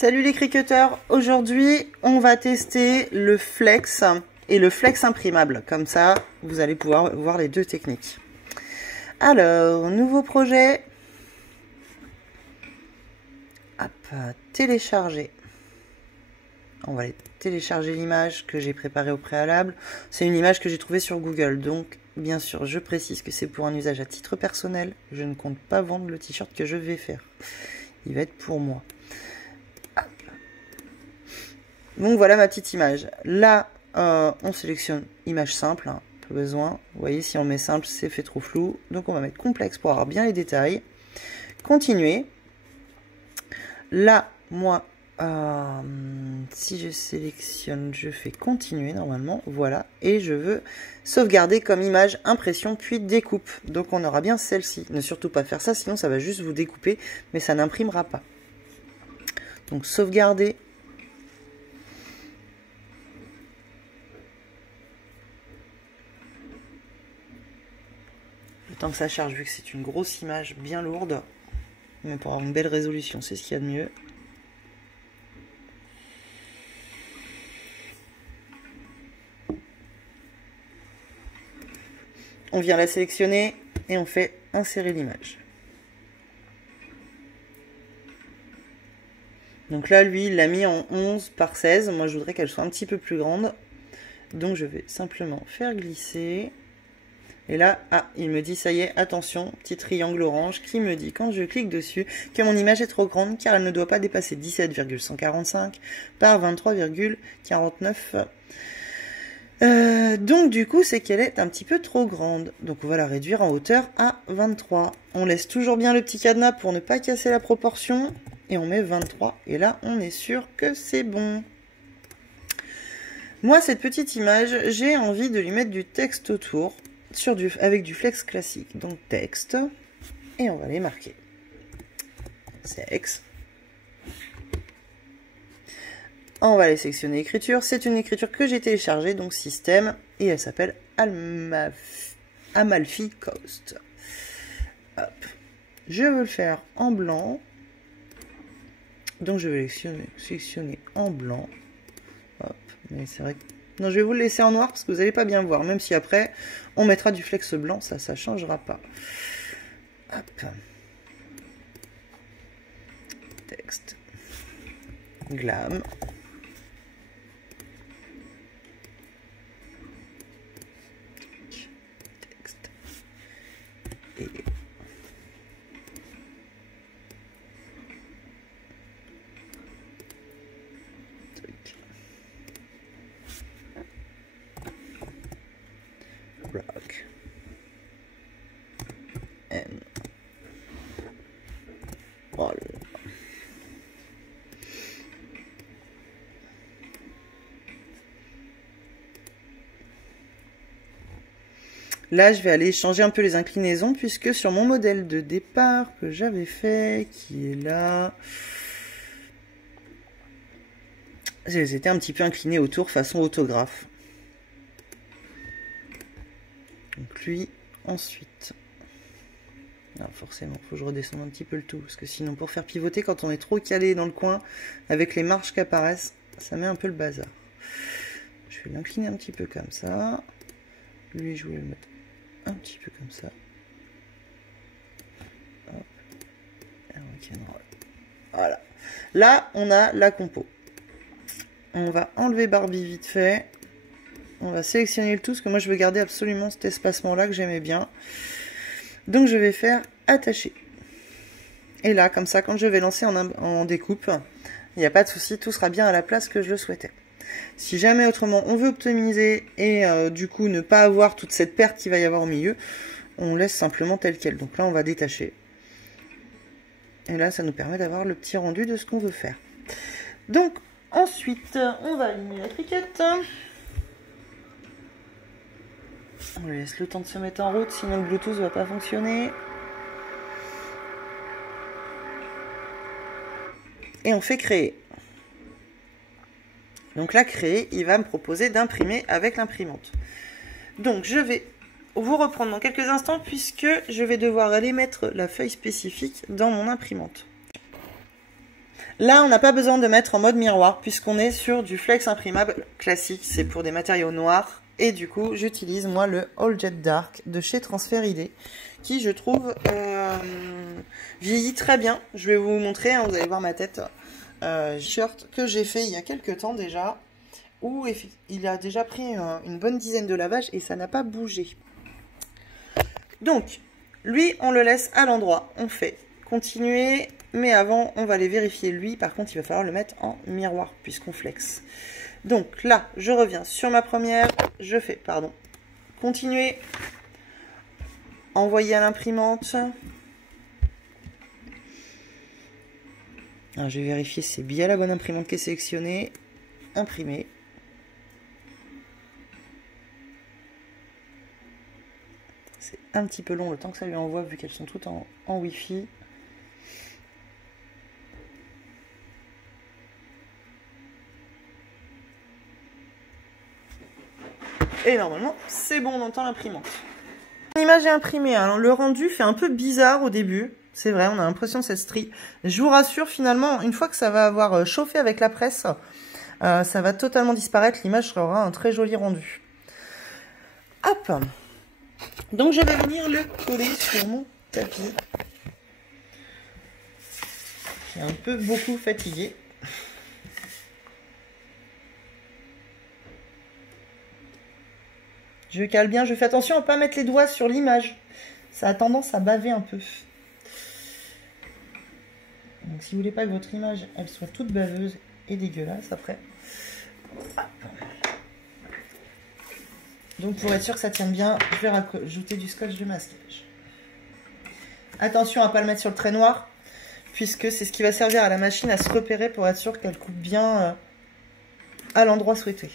Salut les cricketeurs, aujourd'hui on va tester le flex et le flex imprimable, comme ça vous allez pouvoir voir les deux techniques. Alors, nouveau projet, hop, télécharger. On va aller télécharger l'image que j'ai préparée au préalable. C'est une image que j'ai trouvée sur Google, donc bien sûr je précise que c'est pour un usage à titre personnel. Je ne compte pas vendre le t-shirt que je vais faire, il va être pour moi. Donc voilà ma petite image. Là, on sélectionne image simple, hein, pas besoin. Vous voyez, si on met simple, c'est fait trop flou. Donc on va mettre complexe pour avoir bien les détails. Continuer. Là, moi, si je sélectionne, je fais continuer normalement. Voilà. Et je veux sauvegarder comme image, impression, puis découpe. Donc on aura bien celle-ci. Ne surtout pas faire ça, sinon ça va juste vous découper, mais ça n'imprimera pas. Donc sauvegarder. Le temps que ça charge, vu que c'est une grosse image bien lourde, mais pour avoir une belle résolution, c'est ce qu'il y a de mieux. On vient la sélectionner et on fait insérer l'image. Donc là, lui, il l'a mis en 11 par 16. Moi, je voudrais qu'elle soit un petit peu plus grande. Donc, je vais simplement faire glisser. Et là, il me dit, ça y est, attention, petit triangle orange qui me dit, quand je clique dessus, que mon image est trop grande car elle ne doit pas dépasser 17,145 par 23,49. Donc du coup, c'est qu'elle est un petit peu trop grande. Donc on va la réduire en hauteur à 23. On laisse toujours bien le petit cadenas pour ne pas casser la proportion. Et on met 23. Et là, on est sûr que c'est bon. Moi, cette petite image, j'ai envie de lui mettre du texte autour. Avec du flex classique, donc texte, et on va les marquer. Sexe. On va les sélectionner écriture. C'est une écriture que j'ai téléchargée, donc système, et elle s'appelle Amalfi Coast. Hop. Je veux le faire en blanc, donc je vais sélectionner en blanc. Hop. Mais c'est vrai que non, je vais vous le laisser en noir parce que vous n'allez pas bien voir. Même si après, on mettra du flex blanc, ça ne changera pas. Hop. Texte. Glam. Texte. Et... rock and roll. Là, je vais aller changer un peu les inclinaisons puisque sur mon modèle de départ que j'avais fait, qui est là, elles étaient un petit peu inclinées autour façon autographe. Donc lui, ensuite. Non, forcément, il faut que je redescende un petit peu le tout. Parce que sinon, pour faire pivoter, quand on est trop calé dans le coin, avec les marges qui apparaissent, ça met un peu le bazar. Je vais l'incliner un petit peu comme ça. Lui, je vais le mettre un petit peu comme ça. Hop. Voilà. Là, on a la compo. On va enlever Barbie vite fait. On va sélectionner le tout, parce que moi je veux garder absolument cet espacement-là que j'aimais bien. Donc je vais faire attacher. Et là, comme ça, quand je vais lancer en découpe, il n'y a pas de souci, tout sera bien à la place que je le souhaitais. Si jamais autrement on veut optimiser et du coup ne pas avoir toute cette perte qu'il va y avoir au milieu, on laisse simplement tel quel. Donc là, on va détacher. Et là, ça nous permet d'avoir le petit rendu de ce qu'on veut faire. Donc, ensuite, on va aligner la cricket. On lui laisse le temps de se mettre en route, sinon le Bluetooth ne va pas fonctionner. Et on fait créer. Donc là, créer, il va me proposer d'imprimer avec l'imprimante. Donc je vais vous reprendre dans quelques instants puisque je vais devoir aller mettre la feuille spécifique dans mon imprimante. Là, on n'a pas besoin de mettre en mode miroir puisqu'on est sur du flex imprimable classique. C'est pour des matériaux noirs. Et du coup, j'utilise moi le All Jet Dark de chez Transfer ID qui, je trouve, vieillit très bien. Je vais vous montrer, hein, vous allez voir ma tête. Shirt que j'ai fait il y a quelques temps déjà où il a déjà pris une bonne dizaine de lavages et ça n'a pas bougé. Donc, lui, on le laisse à l'endroit. On fait continuer, mais avant, on va les vérifier. Lui, par contre, il va falloir le mettre en miroir puisqu'on flex. Donc là, je reviens sur ma première. Je fais, pardon, continuer. Envoyer à l'imprimante. Alors, je vais vérifier si c'est bien la bonne imprimante qui est sélectionnée. Imprimer. C'est un petit peu long le temps que ça lui envoie vu qu'elles sont toutes en Wi-Fi. Et normalement, c'est bon, on entend l'imprimante. L'image est imprimée, alors le rendu fait un peu bizarre au début. C'est vrai, on a l'impression de cette strie. Je vous rassure, finalement, une fois que ça va avoir chauffé avec la presse, ça va totalement disparaître. L'image aura un très joli rendu. Hop. Donc je vais venir le coller sur mon tapis. Qui est un peu beaucoup fatigué. Je cale bien, je fais attention à ne pas mettre les doigts sur l'image. Ça a tendance à baver un peu. Donc si vous voulez pas que votre image elle soit toute baveuse et dégueulasse après. Donc pour être sûr que ça tienne bien, je vais rajouter du scotch de masquage. Attention à ne pas le mettre sur le trait noir, puisque c'est ce qui va servir à la machine à se repérer pour être sûr qu'elle coupe bien à l'endroit souhaité.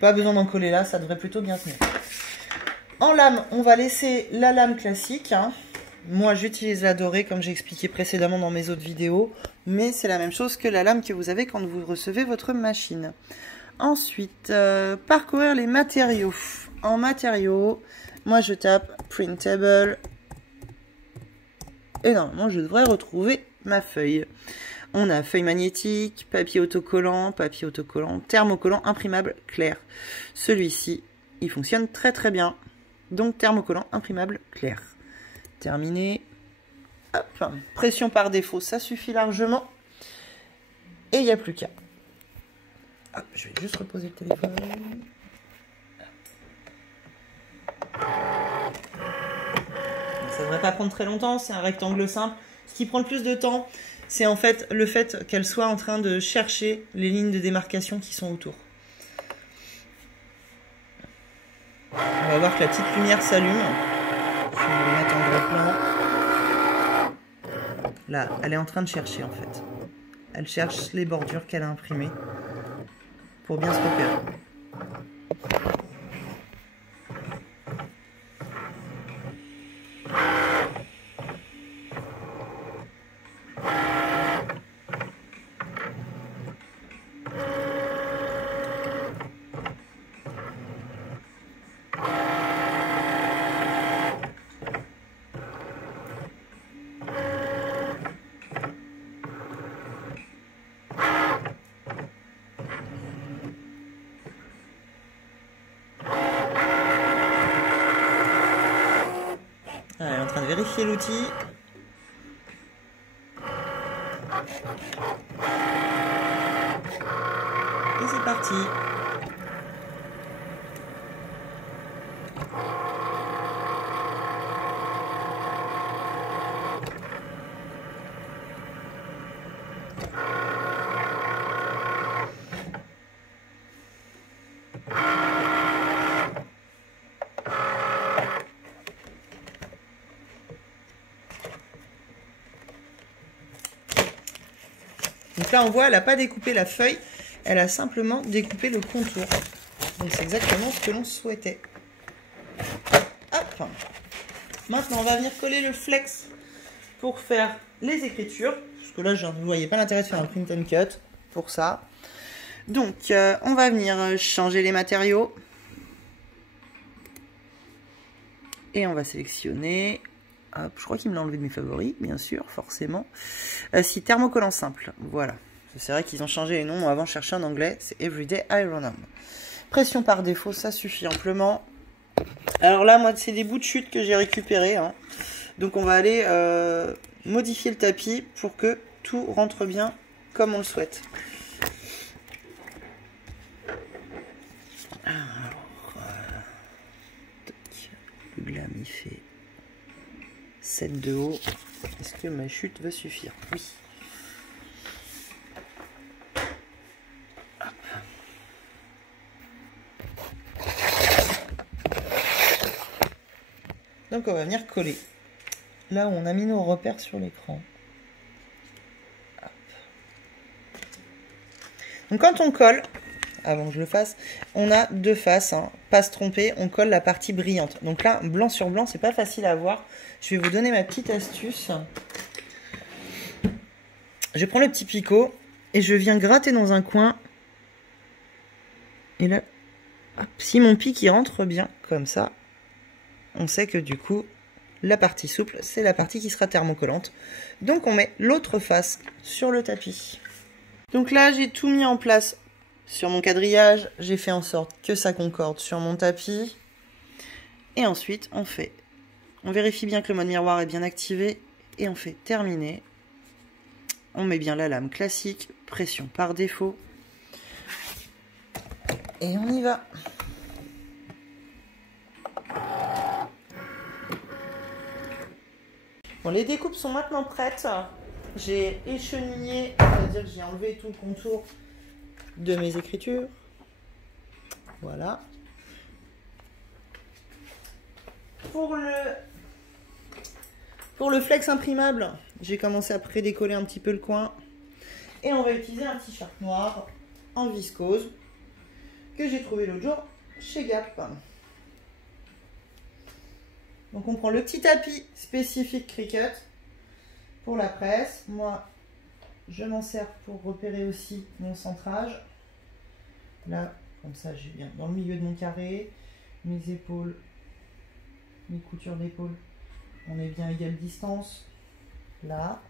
Pas besoin d'en coller là, ça devrait plutôt bien tenir. En lame, on va laisser la lame classique. Hein. Moi, j'utilise la dorée, comme j'ai expliqué précédemment dans mes autres vidéos. Mais c'est la même chose que la lame que vous avez quand vous recevez votre machine. Ensuite, parcourir les matériaux. En matériaux, moi, je tape Printable. Et normalement, je devrais retrouver ma feuille. On a feuille magnétique, papier autocollant, thermocollant imprimable clair. Celui-ci, il fonctionne très très bien. Donc thermocollant imprimable clair. Terminé. Hop. Pression par défaut, ça suffit largement. Et il n'y a plus qu'à. Je vais juste reposer le téléphone. Ça ne devrait pas prendre très longtemps, c'est un rectangle simple. Ce qui prend le plus de temps, c'est en fait le fait qu'elle soit en train de chercher les lignes de démarcation qui sont autour. On va voir que la petite lumière s'allume. Je vais le mettre en gros plan. Là, elle est en train de chercher en fait. Elle cherche les bordures qu'elle a imprimées pour bien se repérer. Elle est en train de vérifier l'outil. Et c'est parti. Donc là, on voit, elle n'a pas découpé la feuille, elle a simplement découpé le contour. Donc c'est exactement ce que l'on souhaitait. Hop. Maintenant, on va venir coller le flex pour faire les écritures. Parce que là, je ne voyais pas l'intérêt de faire un print and cut pour ça. Donc, on va venir changer les matériaux. Et on va sélectionner, hop, je crois qu'il me l'a enlevé de mes favoris, bien sûr, forcément. Si, thermocollant simple, voilà. C'est vrai qu'ils ont changé les noms. Moi, avant, je cherchais en anglais, c'est Everyday Iron On. Pression par défaut, ça suffit amplement. Alors là, moi, c'est des bouts de chute que j'ai récupérés. Hein. Donc, on va aller modifier le tapis pour que tout rentre bien comme on le souhaite. Alors, le glam, il fait 7 de haut. Est-ce que ma chute va suffire? Oui. Donc on va venir coller là où on a mis nos repères sur l'écran. Donc quand on colle, avant que je le fasse, on a deux faces, hein, pas se tromper, on colle la partie brillante. Donc là, blanc sur blanc, c'est pas facile à voir. Je vais vous donner ma petite astuce. Je prends le petit picot et je viens gratter dans un coin. Et là, hop, si mon pic il rentre bien, comme ça, on sait que du coup, la partie souple, c'est la partie qui sera thermocollante. Donc on met l'autre face sur le tapis. Donc là, j'ai tout mis en place sur mon quadrillage. J'ai fait en sorte que ça concorde sur mon tapis. Et ensuite, on vérifie bien que le mode miroir est bien activé. Et on fait terminer. On met bien la lame classique, pression par défaut. Et on y va. Bon, les découpes sont maintenant prêtes. J'ai échenillé, c'est-à-dire que j'ai enlevé tout le contour de mes écritures. Voilà. Pour le flex imprimable, j'ai commencé à pré-décoller un petit peu le coin. Et on va utiliser un t-shirt noir en viscose que j'ai trouvé l'autre jour chez Gap. Donc on prend le petit tapis spécifique Cricut pour la presse. Moi, je m'en sers pour repérer aussi mon centrage. Là, comme ça, j'ai bien dans le milieu de mon carré, mes épaules, mes coutures d'épaule, on est bien à égale distance. Là,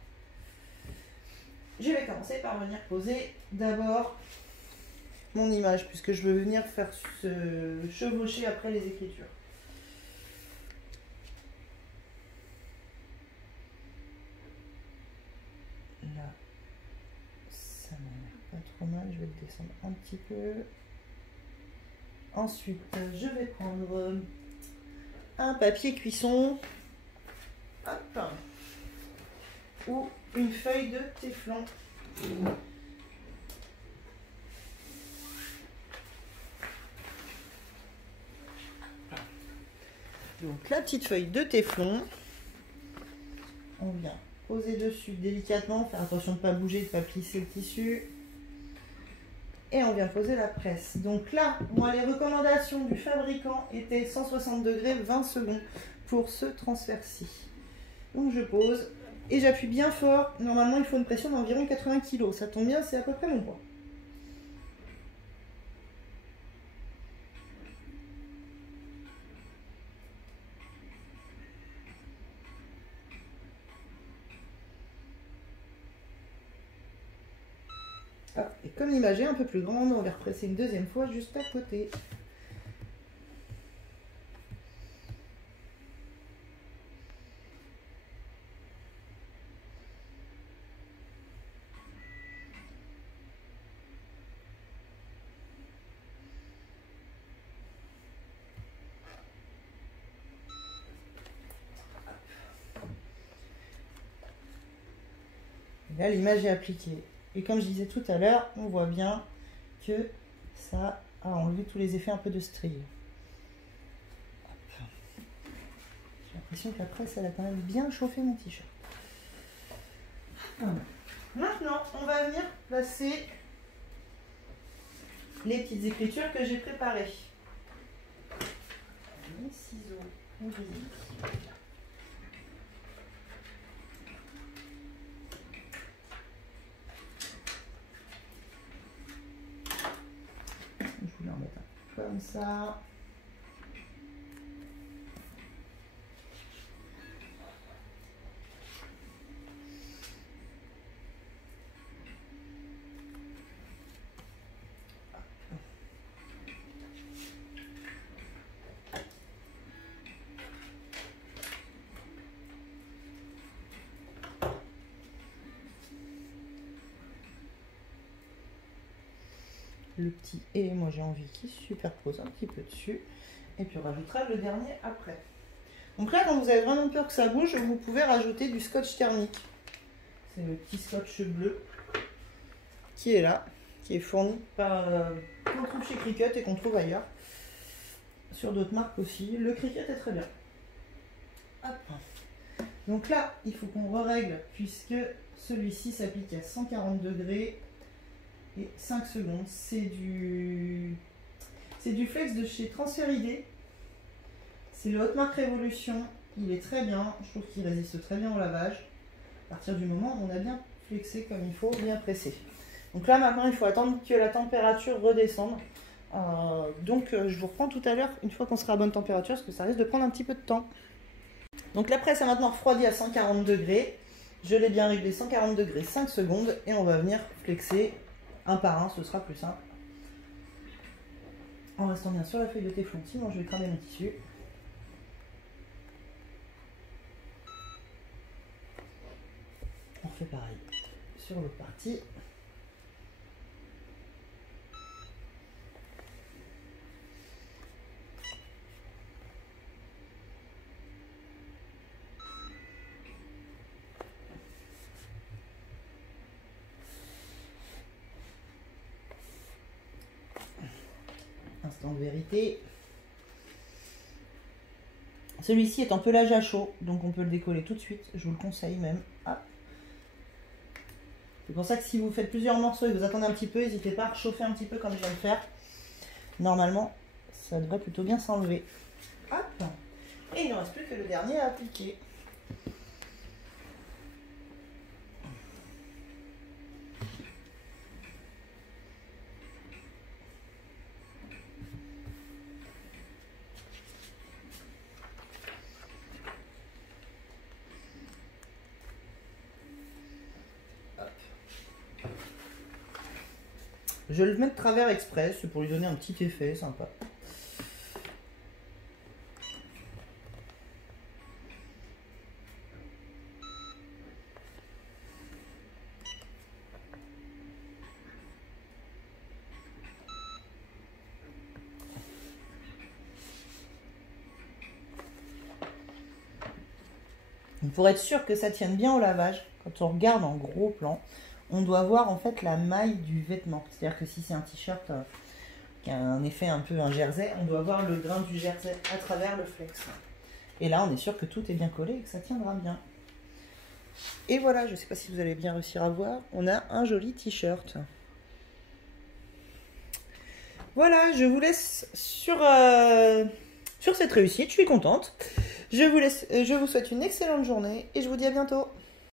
je vais commencer par venir poser d'abord mon image, puisque je veux venir faire se chevaucher après les écritures. Là, ça m'a l'air pas trop mal, je vais le descendre un petit peu. Ensuite, je vais prendre un papier cuisson, hop, ou une feuille de téflon. Donc la petite feuille de téflon, on vient poser dessus délicatement, faire attention de ne pas bouger, de ne pas plisser le tissu. Et on vient poser la presse. Donc là, moi, les recommandations du fabricant étaient 160 degrés, 20 secondes pour ce transfert-ci. Donc je pose et j'appuie bien fort. Normalement, il faut une pression d'environ 80 kg. Ça tombe bien, c'est à peu près mon poids. Ah, et comme l'image est un peu plus grande, on va represser une deuxième fois juste à côté. Et là, l'image est appliquée. Et comme je disais tout à l'heure, on voit bien que ça a enlevé tous les effets un peu de strie. J'ai l'impression que la presse, elle a quand même bien chauffé mon t-shirt. Voilà. Maintenant, on va venir placer les petites écritures que j'ai préparées. Les ciseaux, on je voulais en mettre un comme ça. le petit et moi j'ai envie qu'il se superpose un petit peu dessus. Et puis on rajoutera le dernier après. Donc là, quand vous avez vraiment peur que ça bouge, vous pouvez rajouter du scotch thermique. C'est le petit scotch bleu qui est là, qui est fourni par qu'on trouve chez Cricut et qu'on trouve ailleurs. Sur d'autres marques aussi. Le Cricut est très bien. Hop. Donc là, il faut qu'on règle puisque celui-ci s'applique à 140 degrés et 5 secondes. C'est du flex de chez Transferidé. C'est le Hotmark Révolution. Il est très bien. Je trouve qu'il résiste très bien au lavage. À partir du moment où on a bien flexé comme il faut, bien pressé. Donc là, maintenant, il faut attendre que la température redescende. Je vous reprends tout à l'heure, une fois qu'on sera à bonne température, parce que ça risque de prendre un petit peu de temps. Donc la presse a maintenant refroidi à 140 degrés. Je l'ai bien réglé, 140 degrés, 5 secondes. Et on va venir flexer un par un, ce sera plus simple. En restant bien sur la feuille de téflon, sinon je vais cramer mon tissu. On fait pareil sur l'autre partie. Instant de vérité. Celui-ci est en pelage à chaud, donc on peut le décoller tout de suite. Je vous le conseille même. Ah. C'est pour ça que si vous faites plusieurs morceaux et que vous attendez un petit peu, n'hésitez pas à chauffer un petit peu comme je viens de faire. Normalement, ça devrait plutôt bien s'enlever. Hop. Et il ne reste plus que le dernier à appliquer. Je le mets de travers exprès, c'est pour lui donner un petit effet sympa. Pour être sûr que ça tienne bien au lavage, quand on regarde en gros plan, on doit voir en fait la maille du vêtement. C'est-à-dire que si c'est un t-shirt qui a un effet un peu un jersey, on doit voir le grain du jersey à travers le flex. Et là, on est sûr que tout est bien collé et que ça tiendra bien. Et voilà, je ne sais pas si vous allez bien réussir à voir, on a un joli t-shirt. Voilà, je vous laisse sur cette réussite, je suis contente. Je vous souhaite une excellente journée et je vous dis à bientôt.